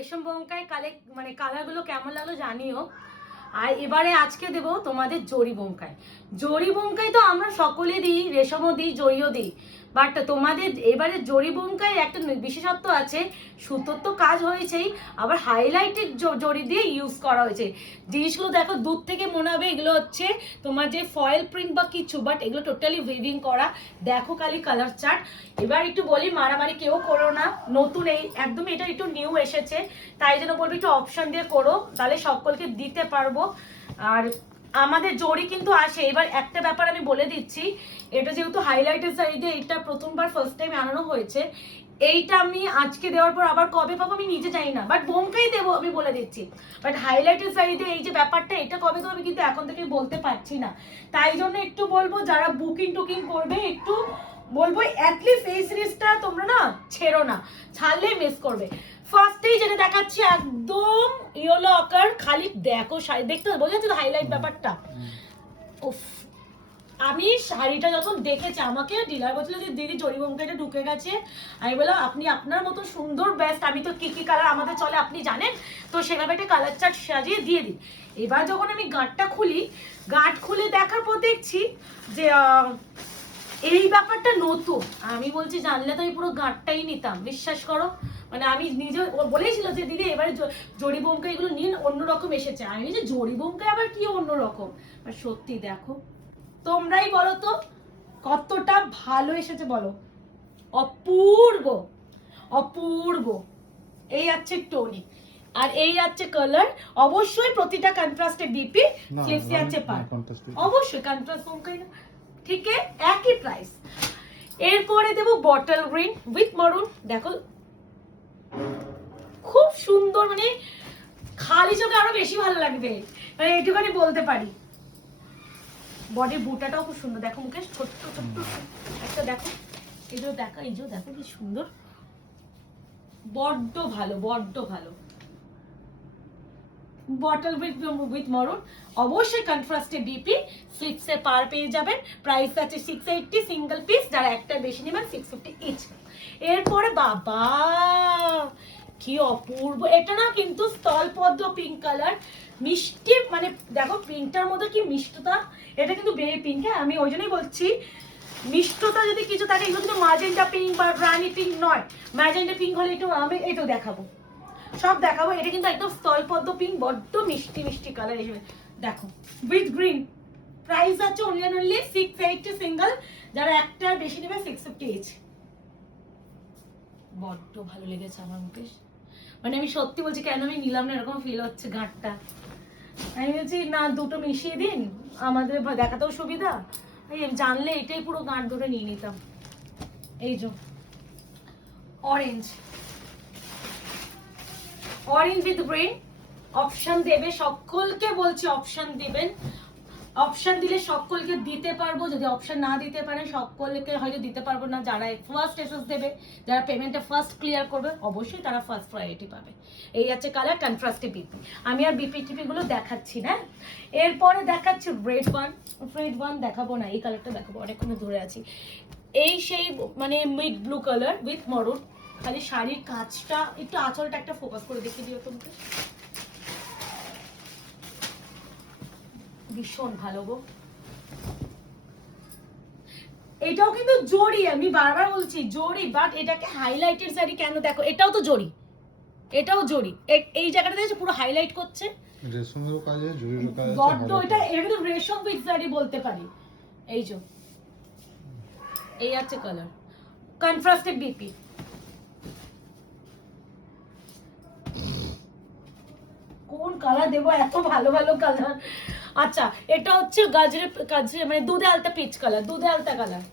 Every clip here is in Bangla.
রেশম বোমকায় মানে কালারগুলো কেমন লাগলো জানিও। আর এবারে আজকে দেব তোমাদের জরি বোমকাই। জরি বোমকাই তো আমরা সকলে দিই, রেশমও দিই, জরিও দিই, বাট তোমাদের এবারে জরি বোমকাই একটা বিশেষত্ব আছে। সুতোর তো কাজ হয়েছেই, আবার হাইলাইটেড জরি দিয়ে ইউজ করা হয়েছে। জিনিসগুলো দেখো দূর থেকে মনে হবে এগুলো হচ্ছে তোমার যে ফয়েল প্রিন্ট বা কিছু, বাট এগুলো টোটালি উইভিং করা। দেখো খালি কালার চার্ট। এবার একটু বলি, মারামারি কেউ করো না, নতুন এই একদম এটা একটু নিউ এসেছে, তাই জন্য বলবো একটু অপশন দিয়ে করো, তাহলে সকলকে দিতে পারবো। আর আমাদের জরি কিন্তু আসে। এবার একটা ব্যাপার আমি বলে দিচ্ছি, এটা যেহেতু হাইলাইটের সাইডে এটা প্রথমবার ফার্স্ট টাইম আনানো হয়েছে, এইটা আমি আজকে দেওয়ার পর আবার কবে পাবো আমি নিজে জানি না, বাট বোমকাই দেবো আমি বলে দিচ্ছি। বাট হাইলাইটের সাইডে এই যে ব্যাপারটা, এটা কবে দেবো আমি কিন্তু এখন থেকে বলতে পারছি না। তাই জন্য একটু বলবো যারা বুকিং টুকিং করবে, একটু বলবো অ্যাটলিস্ট এই সিরিজটা তোমরা না ছেড়ো না, ছাড়লে মিস করবে। ফার্স্টেই যেটা দেখাচ্ছি একদম ইয়েলো আকার, খালি দেখো শাড়ি দেখতে বোঝা যাচ্ছে তো হাইলাইট ব্যাপারটা। উফ, আমি শাড়িটা যখন দেখেছি, আমাকে ডিলার বলছিল যে দিদি জরি বোমকাইটা ঢুকে গেছে। আমি বললাম আপনি আপনার মতো সুন্দর বেস্ট, আমি তো কি কি কালার আমাদের চলে আপনি জানেন, তো সেভাবে একটা কালার চার্ট সাজিয়ে দিয়ে দিই। এবার যখন আমি গাঁটটা খুলি, গাঁট খুলে দেখার পর দেখছি যে এই ব্যাপারটা নতুন। আমি বলছি জানলে তো আমি পুরো গাঁটটাই নিতাম, বিশ্বাস করো। মানে আমি নিজে বলেছিল যে দিদি এবারে জরি বোমকাই এগুলো নিন, অন্যরকম এসেছে। আমি যে জরি বোমকাই আবার কি অন্যরকম, আর সত্যি দেখো, তোমরাই বলো তো কতটা ভালো এসেছে বলো। অপূর্ব অপূর্ব। এই আছে টোনি, আর এই আছে কালার। অবশ্যই প্রতিটা কন্ট্রাস্টে বিপি, স্লিভসে আছে পার, অবশ্যই কন্ট্রাস্ট বোমকাই না, ঠিক একই প্রাইস। এরপরে দেবো বটল গ্রিন উইথ মারুন। দেখো খুব সুন্দর, মানে খালি চোখে আরো বেশি ভালো লাগবে, মানে এইটুখানি বলতে পারি। বডির বুটাটাও খুব সুন্দর, দেখো মুকেশ ছোট্ট ছোট্ট একটা, দেখো এই যে দেখো, এই যে দেখো কি সুন্দর, বড্ড ভালো বড্ড ভালো। বটল উইথ মরুন, অবশ্যই কন্ট্রাস্টে ডিপি, স্লিপসে পার পেয়ে যাবেন। প্রাইস আছে 680 সিঙ্গেল পিস, যারা একটা বেশি নেবেন 650 ইচ। এরপরে বাবা কি অপূর্ব, এটা না কিন্তু স্থলপদ্ম পিঙ্ক কালার, মিষ্টি, মানে দেখো পিঙ্কটার মধ্যে কি মিষ্টতা। এটা কিন্তু বেবি পিঙ্ক, হ্যাঁ আমি ওই জন্যই বলছি মিষ্টতা যদি কিছু থাকে, এগুলো কিন্তু ম্যাজেন্টা পিঙ্ক বা রানি পিঙ্ক নয়। ম্যাজেন্টা পিঙ্ক হলে একটু আমি এইটাও দেখাবো, সব দেখাবো। এটা কিন্তু একদম স্থলপদ্ম পিঙ্ক, বড্ড মিষ্টি মিষ্টি কালার হিসেবে দেখো, উইথ গ্রিন। প্রাইস আছে অনলি 680 সিঙ্গেল, যারা একটা বেশি নেবে 650 ইচ। বড্ড ভালো লেগেছে আমার মুকেশ, মানে আমি সত্যি বলছি, কেন আমি নিলাম না এরকম ফিল হচ্ছে গাঁটটা। আমি বলছি না দুটো মিশিয়ে দিন, আমাদের দেখাতেও সুবিধা, জানলে এটাই পুরো গাঁট ধরে নিয়ে নিতাম। এই যে orange, orange with green. Option দেবে সকলকে, বলছি অপশন দিবেন, অপশন দিলে সকলকে দিতে পারবো। যদি অপশন না দিতে পারেন সকলকে হয়তো দিতে পারবো না। যারা ফার্স্ট এসএস দেবে, যারা পেমেন্টটা ফার্স্ট ক্লিয়ার করবে, অবশ্যই তারা ফার্স্ট প্রায়োরিটি পাবে। এই আছে কালার কন্ট্রাস্টে বিপি। আমি আর বিপি টিপি গুলো দেখাচ্ছি না। এরপরে দেখাচ্ছি রেড ওয়ান। রেড ওয়ান দেখাবো না, এই কালারটা দেখাবো, অনেকক্ষণ ধরে আছি। এই সেই মানে mid blue colour with maroon. খালি শাড়ির কাজটা একটু, আঁচলটা একটা ফোকাস করে দেখিয়ে দিও তোমাকে, ভীষণ ভালো গো। এটাও কিন্তু জড়ি, আমি বারবার বলছি জড়ি, বাট এটাকে হাইলাইটের শাড়ি কেন, দেখো এটাও তো জড়ি, এটাও জড়ি, এই জায়গাটা দেখছো পুরো হাইলাইট করছে। রেশমেরও কাজ আছে, জরিরও কাজ আছে, বড্ড এটা কিন্তু রেশম উইথ শাড়ি বলতে পারি। এই যে এই আছে কালার কন্ট্রাস্টে বিপি। কোন কালার দেবো, এত ভালো ভালো কালার। আচ্ছা এটা হচ্ছে গাজরে গাজরে মানে দুধে আলতা পিচ কালার, দুধে আলতা কালার,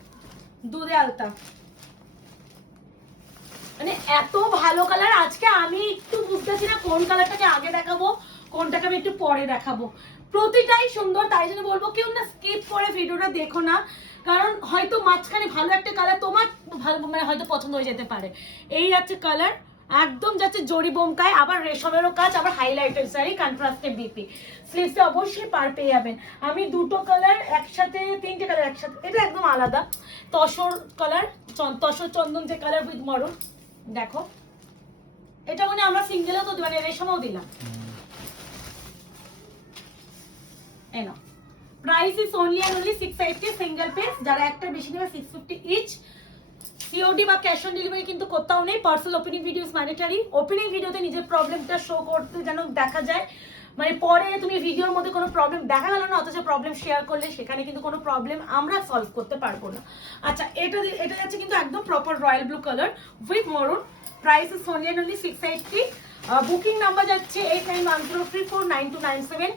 দুধে আলতা, মানে এত ভালো কালার। আজকে আমি একটু বুঝতেছি না কোন কালারটাকে আগে দেখাবো, কোনটাকে আমি একটু পরে দেখাবো। প্রতিটাই সুন্দর, তাই জন্য বলবো কেউ না স্কিপ করে ভিডিওটা দেখো না, কারণ হয়তো মাঝখানে ভালো একটা কালার তোমার ভালো মানে হয়তো পছন্দ হয়ে যেতে পারে। এই আছে কালার, একদম যাচ্ছে জরি বোমকায়, আবার রেশমেরও কাজ, আবার হাইলাইটের শাড়ি, কন্ট্রাস্টে বিপি। স্লিভসে অবশ্যই পার পেয়ে যাবেন। আমি দুটো কালার একসাথে, তিনটে কালার একসাথে, এটা একদম আলাদা তসর কালার, তসর চন্দন যে কালার উইথ মরুন। দেখো এটা মানে আমরা সিঙ্গেলও তো মানে রেশমও দিলাম। এই নাও, price is only and only 680 single piece, যারা একটা বেশি নেবে 650 ইচ। সিওডি বা ক্যাশ অন ডেলিভারি কিন্তু কোথাও নেই। Parcel opening video is mandatory. Opening ভিডিওতে নিজের প্রবলেমটা শো করতে যেন দেখা যায়, মানে পরে তুমি ভিডিওর মধ্যে কোনো প্রবলেম দেখা গেল না, অথচ প্রবলেম শেয়ার করলে সেখানে কিন্তু কোনো প্রবলেম আমরা সলভ করতে পারবো না। আচ্ছা, এটা যাচ্ছে কিন্তু একদম proper royal blue colour with maroon. Price is only and only 680। Booking number যাচ্ছে 8910349297।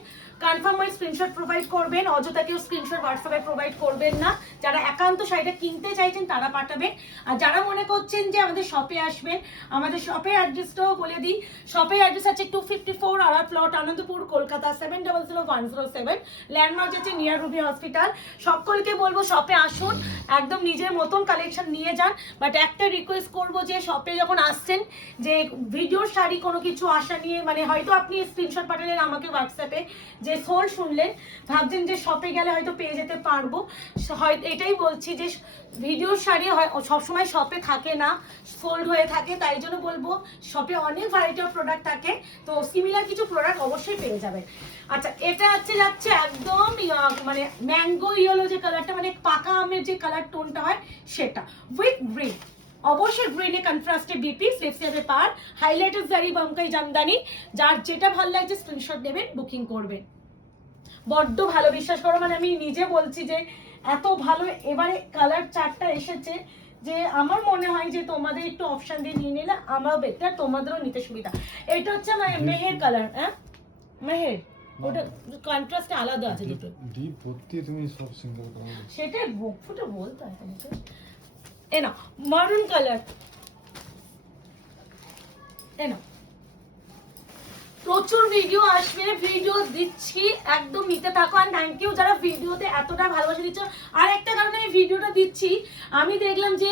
কনফার্ম হয়ে স্ক্রিনশট প্রোভাইড করবেন, অযথা কেউ স্ক্রিনশট হোয়াটসঅ্যাপে প্রোভাইড করবেন না। যারা একান্ত শাড়িটা কিনতে চাইছেন তারা পাঠাবেন। আর যারা মনে করছেন যে আমাদের শপে আসবেন, আমাদের শপের অ্যাড্রেসটাও বলে দিই। শপের অ্যাড্রেস আছে 254 আরা প্লট, আনন্দপুর, কলকাতা 700107। ল্যান্ডমার্ক আছে নিয়ার রুবি হসপিটাল। সকলকে বলবো শপে আসুন, একদম নিজের মতন কালেকশন নিয়ে যান। বাট একটা রিকোয়েস্ট করবো যে শপে যখন আসছেন, যে ভিডিওর শাড়ি কোনো কিছু আসা নিয়ে, মানে হয়তো আপনি স্ক্রিনশট পাঠালেন আমাকে হোয়াটসঅ্যাপে, যে সোল শুনলেন, ভাবছেন যে শপে গেলে হয়তো পেয়ে যেতে পারবো, হয়তো এটাই বলছি যে ভিডিওর শাড়ি সবসময় শপে থাকে না, সোল্ড হয়ে থাকে। তাই জন্য বলবো শপে অনেক ভ্যারাইটি অফ প্রোডাক্ট থাকে, তো সিমিলার কিছু প্রোডাক্ট অবশ্যই পেয়ে যাবেন। আচ্ছা, এটা যাচ্ছে একদম মানে ম্যাঙ্গো ইয়েলো যে কালারটা, মানে পাকা আমের যে কালার টোনটা হয় সেটা, উইথ গ্রিন। অবশ্যই গ্রিনে কন্ট্রাস্টে বিপি, স্লিপসে পার, হাইলাইটার জারি বমকাই জামদানি। যার যেটা ভালো লাগছে স্ক্রিনশট নেবেন, বুকিং করবেন। বড্ড ভালো, বিশ্বাস করো, মানে আমি নিজে বলছি যে এত ভালো এবারে কালার চারটা এসেছে যে আমার মনে হয় যে তোমাদের একটু অপশন দিয়ে নিয়ে নিলে আমারও বেটার, তোমাদেরও নিতে সুবিধা। এটা হচ্ছে মেহের কালার, হ্যাঁ মেহের, ওটা কন্ট্রাস্টে আলাদা আছে দুটো। ডিপ ভর্তি তুমি সব সিঙ্গেল কালার, সেটাই বুক ফুটে বলতে হয় তোমাকে। এ না মারুন কালার, এ না প্রচুর ভিডিও আসবে, ভিডিও দিচ্ছি, একদম নিতে থাকো। আর থ্যাংক ইউ যারা ভিডিওতে এতটা ভালোবাসা দিচ্ছ। আর একটা কারণে আমি ভিডিওটা দিচ্ছি, আমি দেখলাম যে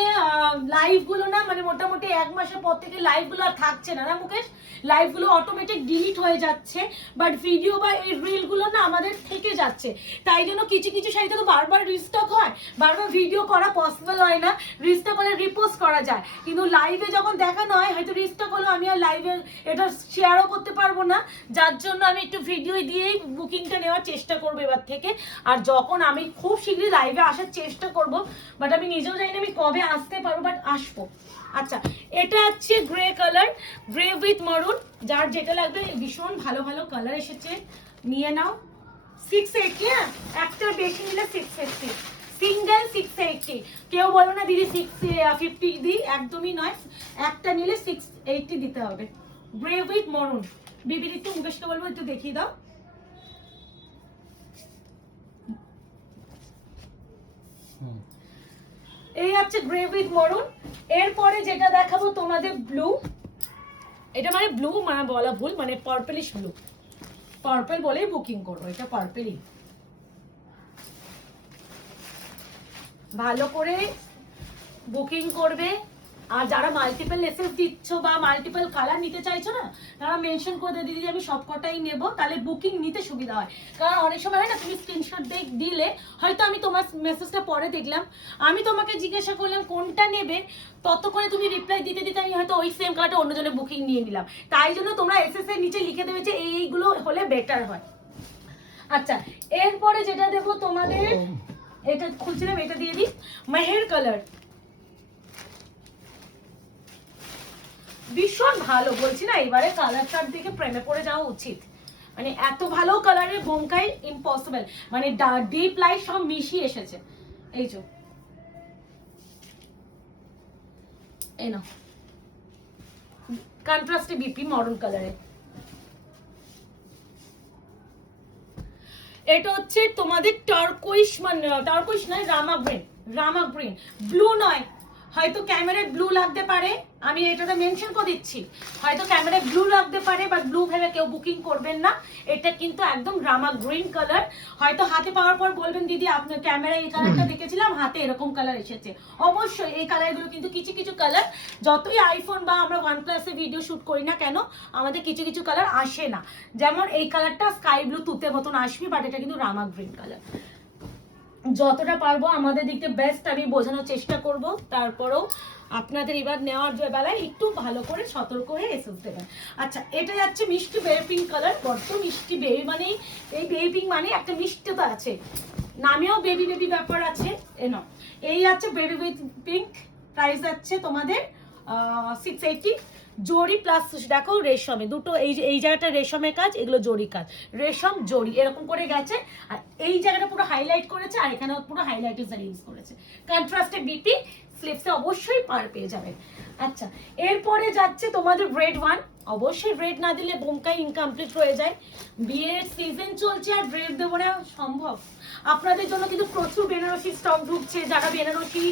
লাইভ গুলো না, মানে মোটামুটি 1 মাসের পর থেকে লাইভ গুলো আর থাকছে না, না মুকেশ? লাইভ গুলো অটোমেটিক ডিলিট হয়ে যাচ্ছে, বাট ভিডিও বা এই রিল গুলো না আমাদের থেকে যাচ্ছে। তাই জন্য কিছু কিছু শাড়িতে তো বারবার রিস্টক হয়, বারবার ভিডিও করা পসিবল হয় না, রিস্টক হলে রিপোস্ট করা যায়, কিন্তু লাইভে যখন দেখানো হয় হয়তো রিস্টক হলো, আমি আর লাইভে এটা শেয়ারও করতে পারবো না। যার জন্য আমি একটু ভিডিও দিয়েই বুকিংটা নেওয়ার চেষ্টা করবো এবার থেকে। আর যখন আমি খুব শীঘ্রই লাইভে আসার চেষ্টা করব, বাট আমি নিজেও জানি না আমি কবে আসতে পারবো, বাট আসবো। আচ্ছা, এটা হচ্ছে grey colour, grey with maroon. যার যেটা লাগবে, ভীষণ ভালো ভালো কালার এসেছে, নিয়ে নাও। 680, হ্যাঁ একটা বেশি নিলে 650, সিঙ্গেল 680। কেউ বলো না দিদি 650 দিই, একদমই নয়, একটা নিলে 680 দিতে হবে। Grey with maroon. বিবির একটু মুকেশকে বলবো একটু দেখিয়ে দাও। এই হচ্ছে গ্রে উইথ মরুন। এরপরে যেটা দেখাবো তোমাদের ব্লু, এটা মানে ব্লু মানে বলা ভুল, মানে পার্পলিশ ব্লু, পার্পল বলেই বুকিং করবো, এটা পার্পলই। ভালো করে বুকিং করবে। আর যারা মাল্টিপল লেসেস দিচ্ছ বা মাল্টিপল কালার নিতে চাইছো না, তারা মেনশন করে দিয়ে দিদি আমি সবকটাই নেব, তাহলে বুকিং নিতে সুবিধা হয়। কারণ অনেক সময় হয় না, তুমি স্ক্রিনশট দিলে হয়তো আমি তোমার মেসেজটা পরে দেখলাম, আমি তোমাকে জিজ্ঞাসা করলাম কোনটা নেবে, ততক্ষণে তুমি রিপ্লাই দিতে দিতে আমি হয়তো ওই সেম কালারটা অন্যজনের বুকিং নিয়ে নিলাম। তাই জন্য তোমরা এসএস এর নিচে লিখে দেবে যে এইগুলো হলে বেটার হয়। আচ্ছা, এরপরে যেটা দেবো তোমাদের, এটা খুলছিলাম, এটা দিয়ে দিই, মেহের কালার। ভীষণ ভালো, বলছি না এবারে কালারটার দিকে প্রেমে পড়ে যাওয়া উচিত। মানে এত ভালো কালারের বোমকাই ইম্পসিবল, মানে ডিপ লাইট সব মিশিয়ে এসেছে। এই যে এই নাও, কন্ট্রাস্টে বিপি মরুন কালারে। এটা হচ্ছে তোমাদের টার্কোইশ, মানে টার্কোইশ নয়, রামা গ্রিন, রামা গ্রিন, ব্লু নয়। হয়তো ক্যামেরায় ব্লু লাগতে পারে, আমি এটাতে মেনশন করে দিচ্ছি, হয়তো ক্যামেরায় ব্লু লাগতে পারে, বাট ব্লু ভেবে কেউ বুকিং করবেন না। এটা কিন্তু একদম রামা গ্রিন কালার। হয়তো হাতে পাওয়ার পর বলবেন দিদি আপনার ক্যামেরায় এই কালারটা দেখেছিলাম, হাতে এরকম কালার এসেছে। অবশ্যই এই কালারগুলো কিন্তু কিছু কিছু কালার, যতই আইফোন বা আমরা OnePlus-এ ভিডিও শুট করি না কেন, আমাদের কিছু কিছু কালার আসে না। যেমন এই কালারটা স্কাই ব্লু তুতের মতন আসবে, বাট এটা কিন্তু রামা গ্রিন কালার। যতটা পারবো আমাদের দিকটা বেস্ট আমি বোঝানোর চেষ্টা করব। তারপরেও আপনাদের এবার নেওয়ার বেলায় একটু ভালো করে সতর্ক হয়ে এসএস দেবেন। আচ্ছা, এটা যাচ্ছে মিষ্টি বেবি পিঙ্ক কালার। বড্ড মিষ্টি বেবি, মানে এই বেবি পিঙ্ক মানে একটা মিষ্টিতা আছে, নামেও বেবি বেবি ব্যাপার আছে। এই আছে বেবি পিঙ্ক, প্রাইস যাচ্ছে তোমাদের 680। জরি প্লাস দেখো রেশমে দুটো, এই জায়গাটা রেশমের কাজ, এগুলো জরি কাজ, রেশম জরি এরকম করে গেছে। আর এই জায়গাটা পুরো হাইলাইট করেছে, আর এখানে পুরো হাইলাইটের জারি ইউজ করেছে। কন্ট্রাস্টে বিপি, স্লিপসে অবশ্যই পার পেয়ে যাবে। আচ্ছা, এরপরে যাচ্ছে তোমাদের রেড ওয়ান। অবশ্যই রেড না দিলে বোমকাই ইনকমপ্লিট হয়ে যায়। বিয়ের সিজন চলছে আর রেড দেবো না সম্ভব? আপনাদের জন্য কিন্তু প্রচুর বেনারসি স্টক ঢুকছে। যারা বেনারসি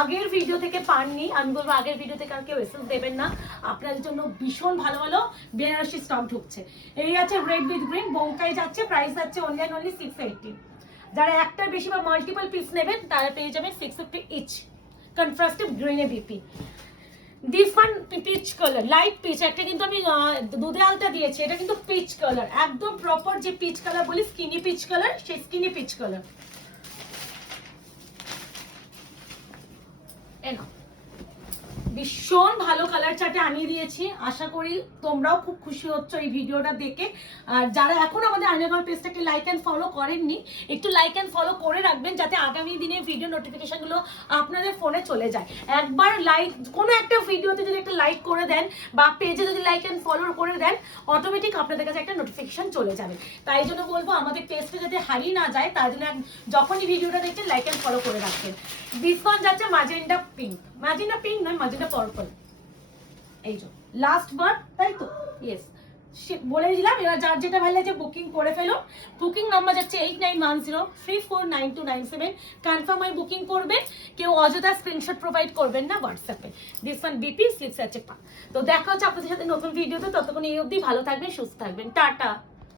আগের ভিডিও থেকে পাননি, আমি বলবো আগের ভিডিও থেকে আর কেউ এসএস দেবেন না, আপনাদের জন্য ভীষণ ভালো ভালো বেনারসি স্টক ঢুকছে। এই আছে রেড উইথ গ্রিন, বোমকাই যাচ্ছে, প্রাইস যাচ্ছে অনলি 680। যারা একটার বেশি বা মাল্টিপল পিস নেবেন তারা পেয়ে যাবেন 650 ইচ। কন্ট্রাস্টিভ গ্রিনে বিপি। This one peach colour, light peach, একটা কিন্তু আমি দুধে আলতা দিয়েছি, এটা কিন্তু পিচ কালার, একদম প্রপার যে পিচ কালার বলি, স্কিনি পিচ কালার, সেই স্কিনি পিচ কালার। ভীষণ ভালো কালার চার্টে আনিয়ে দিয়েছি, আশা করি তোমরাও খুব খুশি হচ্ছ এই ভিডিওটা দেখে। আর যারা এখন আমাদের আয়নাঘর পেজটাকে লাইক অ্যান্ড ফলো করেননি, একটু লাইক অ্যান্ড ফলো করে রাখবেন, যাতে আগামী দিনে ভিডিও নোটিফিকেশনগুলো আপনাদের ফোনে চলে যায়। একবার লাইক, কোনো একটা ভিডিওতে যদি একটা লাইক করে দেন বা পেজে যদি লাইক অ্যান্ড ফলো করে দেন, অটোমেটিক আপনাদের কাছে একটা নোটিফিকেশন চলে যাবে। তাই জন্য বলবো আমাদের পেজটা যাতে হারিয়ে না যায়, তার জন্য যখনই ভিডিওটা দেখছেন লাইক অ্যান্ড ফলো করে রাখবেন। দিস ওয়ান যাচ্ছে ম্যাজেন্ডা পিঙ্ক, ম্যাজেন্ডা পিঙ্ক নয়, ম্যাজেন্ডা পার্পল। এই যে লাস্ট বার, তাই তো? ইয়েস, বলে দিলাম। এবার যার যেটা ভালো লাগছে বুকিং করে ফেলো। বুকিং নাম্বার যাচ্ছে 8910349297। কনফার্ম হয়ে বুকিং করবেন, কেউ অযথা স্ক্রিনশট প্রোভাইড করবেন না হোয়াটসঅ্যাপে। দিস ওয়ান বিপি, স্লিপস আছে পা। তো দেখা হচ্ছে আপনাদের সাথে নতুন ভিডিওতে, ততক্ষণ এই অবধি ভালো থাকবেন, সুস্থ থাকবেন, টাটা।